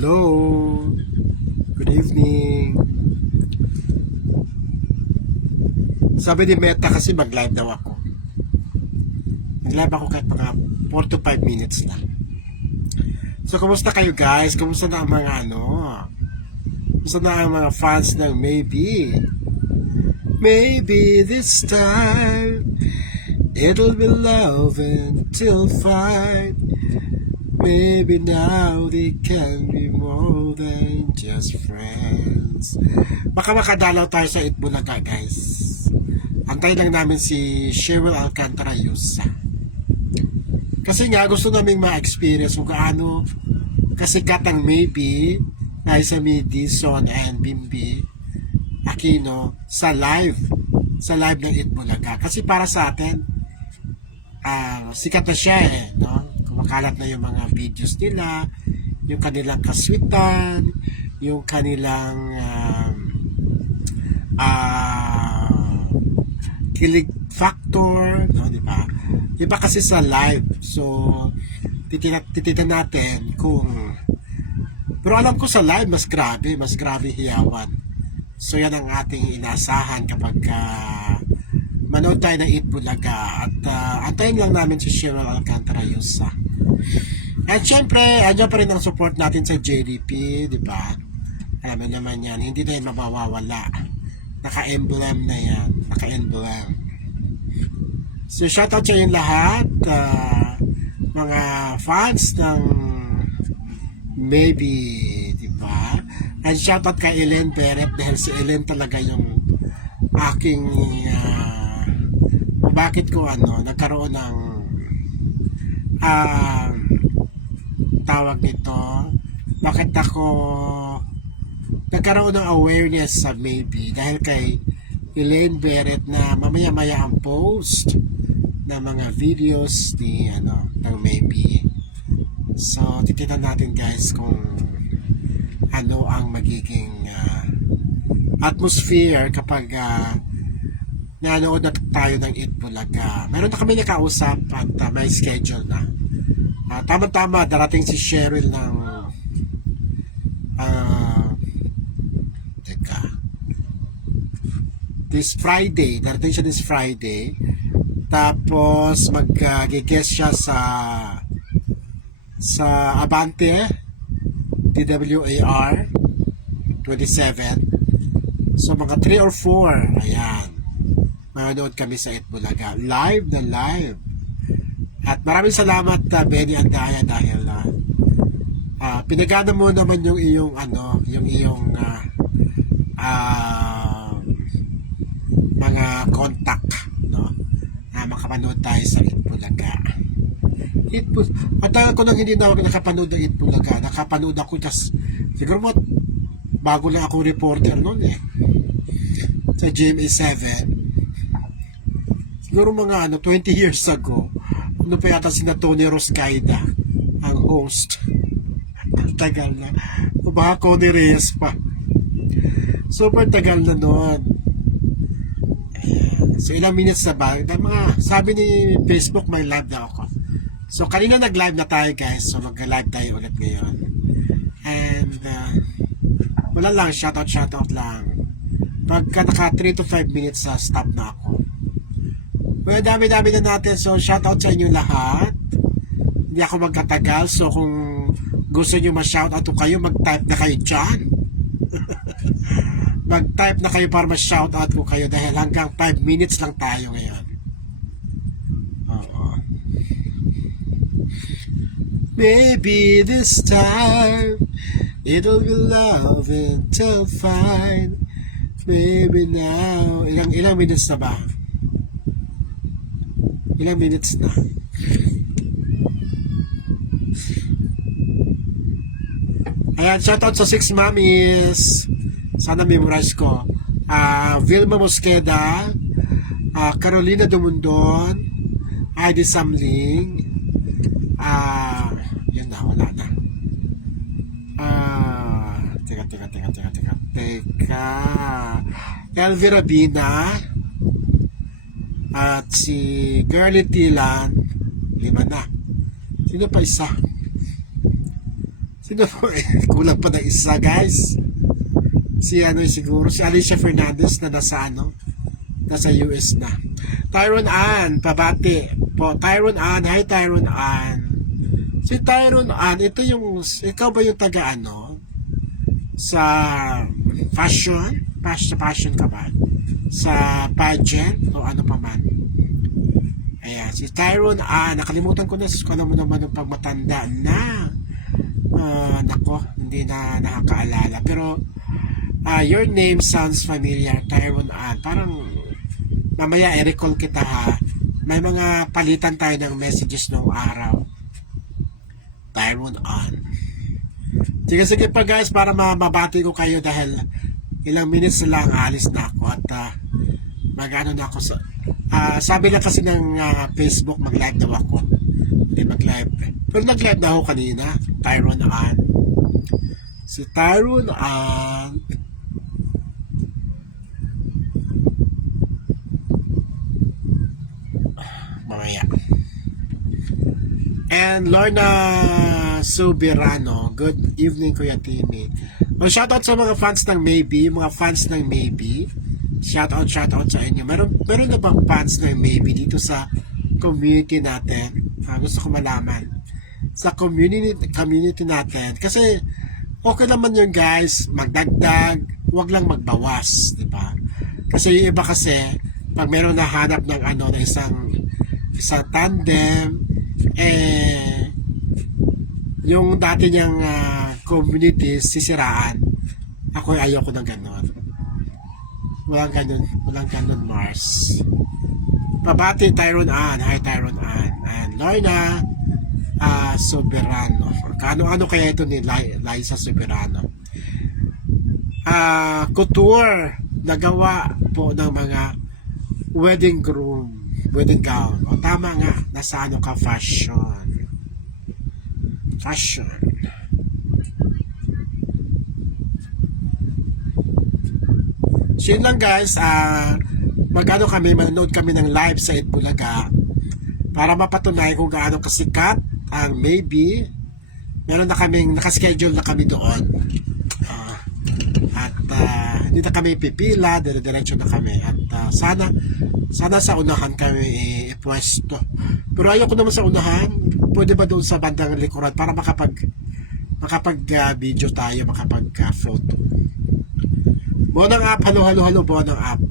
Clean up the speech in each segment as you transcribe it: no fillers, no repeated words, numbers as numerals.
Hello. Good evening. Sabi ni Meta kasi mag-live daw ako. Mag-live ako kahit mga 4 to 5 minutes lang. So, kumusta kayo guys? Kumusta na ang mga Kumusta na ang mga fans ng Maybe? Maybe this time it'll be love until fine. Maybe now they can be more than just friends. Baka makadalaw tayo sa Itbulaga guys. Antayin lang namin si Cheryl Alcantara Yusa. Kasi nga gusto naming ma-experience kung gaano kasikat ang Maybe, Liza Midi, Son, and Bimbi Aquino sa live ng Itbulaga. Kasi para sa atin, sikat na siya no? Kumakalat na yung mga videos nila, yung kanilang kaswitan, yung kanilang kilig factor, no, di ba? Iba kasi sa live. So, titinan natin kung pero alam ko sa live mas grabe hiyawan. So, yan ang ating inaasahan kapag manood tayo ng Itbulaga at antayin lang namin si Cheryl Alcantara Yusa. At syempre, andyan pa rin ang support natin sa JDP, di ba? Alam naman yan, hindi na yan mawawala. Naka-emblem na yan, naka-emblem. So shoutout sa yung lahat, mga fans ng Maybe, di ba? And shoutout kay Ellen Beret dahil si Ellen talaga yung aking bakit ko nagkaroon ng tawag nito, bakit ako nagkaroon ng awareness sa Maybe dahil kay Elaine Beret na mamaya-maya ang post ng mga videos ni ng Maybe. So titinan natin guys kung ano ang magiging atmosphere kapag nanood na tayo ng Itbulaga. Meron na kami nakausap at may schedule na. Tama-tama, darating si Cheryl ng this Friday. Darating siya this Friday. Tapos mag-guest siya sa Abante TWAR 27. So mga 3 or 4. Ayan. Manood kami sa Itbulaga. Live na live. At maraming salamat Benny Andaya dahil pinagana mo naman yung iyong mga contact, no? Na makapanood tayo sa Itbulaga. Matagal ko lang hindi nakapanood ng Itbulaga. Nakapanood ako just siguro bago lang ako reporter noon sa GMA7. Siguro mga 20 years ago, pa yata si Tony Roscaida ang host. Ang tagal na. O baka Connie Reyes pa. Super tagal na noon. So ilang minutes na ba? Sabi ni Facebook may live na ako. So kanina nag-live na tayo guys. So mag-live tayo ulit ngayon. And wala lang, shoutout lang. Pagka naka 3 to 5 minutes stop na ako. Well, dami-dami na natin. So, shoutout sa inyo lahat. Hindi ako magkatagal. So, kung gusto nyo ma-shoutout ko kayo, mag-type na kayo dyan. Mag-type na kayo para ma-shoutout ko kayo dahil hanggang 5 minutes lang tayo ngayon. Oo. Maybe this time it'll be love until fine. Maybe now. Ilang minutes na ba? Ilang minutes na. Ayan, shoutout sa 6 mommies. Sana memorize ko. Vilma Mosqueda, Carolina Dumundon, Heidi Samling, yun na, wala na. Teka. Elvira Bina, at si Girlie Tilan, 5 na. Sino pa isa? Sino po? Kulang pa ng isa, guys. Si ano siguro, si Alicia Fernandez na nasa US na. Tyron Ann, pabati po. Tyron Ann, hi Tyron Ann. Si Tyron Ann, ito yung, ikaw ba yung taga sa fashion ka ba? Sa pageant o ano pa man? Ayan, si Tyron nakalimutan ko na kung ano mo naman yung pagmatanda na. Nako, hindi na nakakaalala. Pero, your name sounds familiar, Tyron Ann. Parang, mamaya i-recall kita ha. May mga palitan tayo ng messages noong araw. Tyron Ann. Sige pa guys, para mabati ko kayo dahil ilang minutes lang alis na ako at magano na ako sa sabi lang kasi ng Facebook mag-live daw ako. Hindi mag-live. Pero nag-live na ako kanina. Tyron Ann. Si Tyron Ann. Mamaya. And Lorna Subirano. Good evening, Kuya Timmy. Shoutout sa mga fans ng Maybe. Mga fans ng Maybe. Shoutout sa inyo. Meron na bang fans ng Maybe dito sa community natin? Gusto ko malaman. Sa community natin. Kasi okay naman yun guys. Magdagdag. Huwag lang magbawas. Diba? Kasi yung iba kasi pag meron nahanap ng ng isang tandem yung dati niyang community sisiraan. Ako ayoko ng ganon. Walang ganon Mars. Pabati Tyron Ann. Hi Tyron Ann. And Lorna Soberano. Ano kaya ito ni Liza Soberano? Couture nagawa po ng mga wedding gown. O tama nga, nasa ka fashion. So yun lang guys, manood kami ng live sa Itbulaga para mapatunay kung gaano kasikat ang Maybe. Meron na kaming nakaschedule na kami doon. Hindi na kami pipila, dire-diretso na kami. At sana sa unahan kami ipwesto. Pero ayoko naman sa unahan. Pwede ba doon sa bandang likuran para makapag video tayo, photo. Bonang App, halo Bonang App.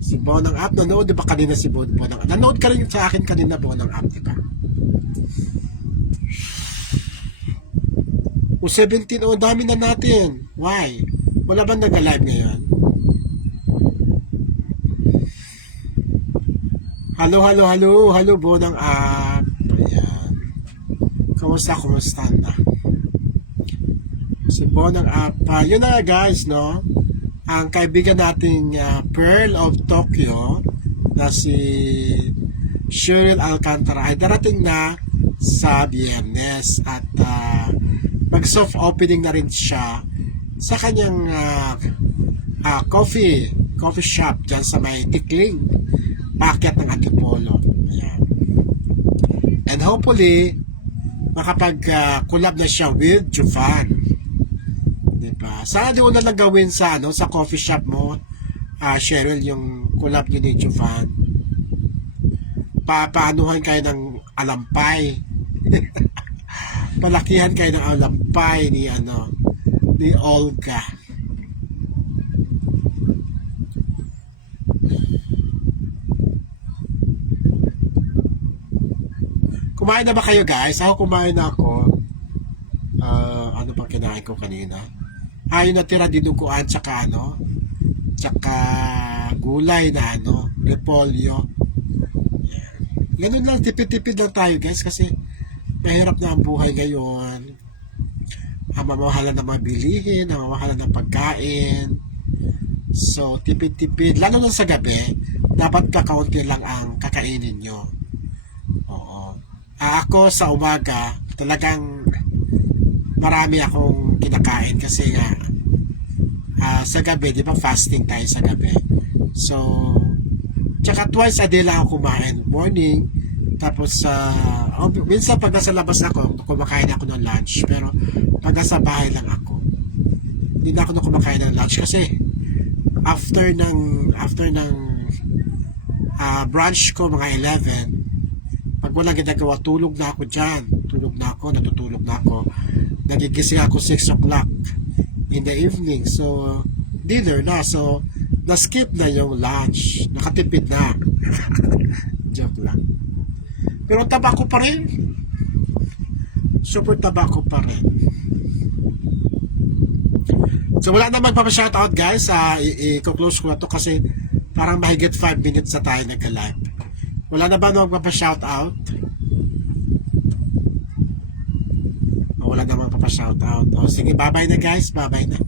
Si Bonang App, nanood di ba kanina si Bonang App? Nanood ka rin sa akin kanina Bonang App, di ba? O 17, dami na natin. Why? Wala bang nag-live ngayon? Halo Bonang App. Ayan. Kumusta na? Si Bonang App. Yun na guys, no? Ang kaibigan nating Pearl of Tokyo na si Cheryl Alcantara ay darating na sa Biyernes at mag-soft opening na rin siya sa kanyang coffee shop dyan sa may Tikling, packet ng Antipolo. Ayan. And hopefully makapag-collab na siya with Jovan. Diba? Sana di mo na lang gawin sa coffee shop mo, Cheryl, yung collab niyo ni Jovan. Paanuhan kayo ng alampay. Palakihan kayo ng alampay ni Olga. Kumain na ba kayo guys? Ako kumain na ako. Ano pa kinain ko kanina? Yung natira dinuguan tsaka gulay na repolyo. Ganun lang, tipid-tipid lang tayo guys kasi mahirap na ang buhay ngayon. Mamahalan ng mga bilihin, mamahalan ng pagkain. So, tipid-tipid. Lalo lang sa gabi, dapat kakaunti lang ang kakainin nyo. Oo. Ako sa umaga, talagang marami akong kinakain kasi sa gabi, di ba fasting tayo sa gabi. So, tsaka twice a day lang ako kumain. Morning, tapos minsan pag nasa labas ako, kumakain ako ng lunch. Pero pag nasa bahay lang ako. Hindi na ako na kumakain ng lunch kasi after ng brunch ko mga 11, pag wala ginagawa, tulog na ako dyan. Natutulog na ako. Nagigising ako 6 o'clock in the evening. So, dinner na. So, na-skip na yung lunch. Nakatipid na. Joke lang. Pero tabako pa rin. Super tabako pa rin. So, wala na magpapa-shoutout guys. I-close ko na to kasi parang mahigit 5 minutes na tayo nag-live. Wala na ba magpapa-shoutout? Wala na magpapa-shoutout. O, sige, bye-bye na guys. Bye-bye na.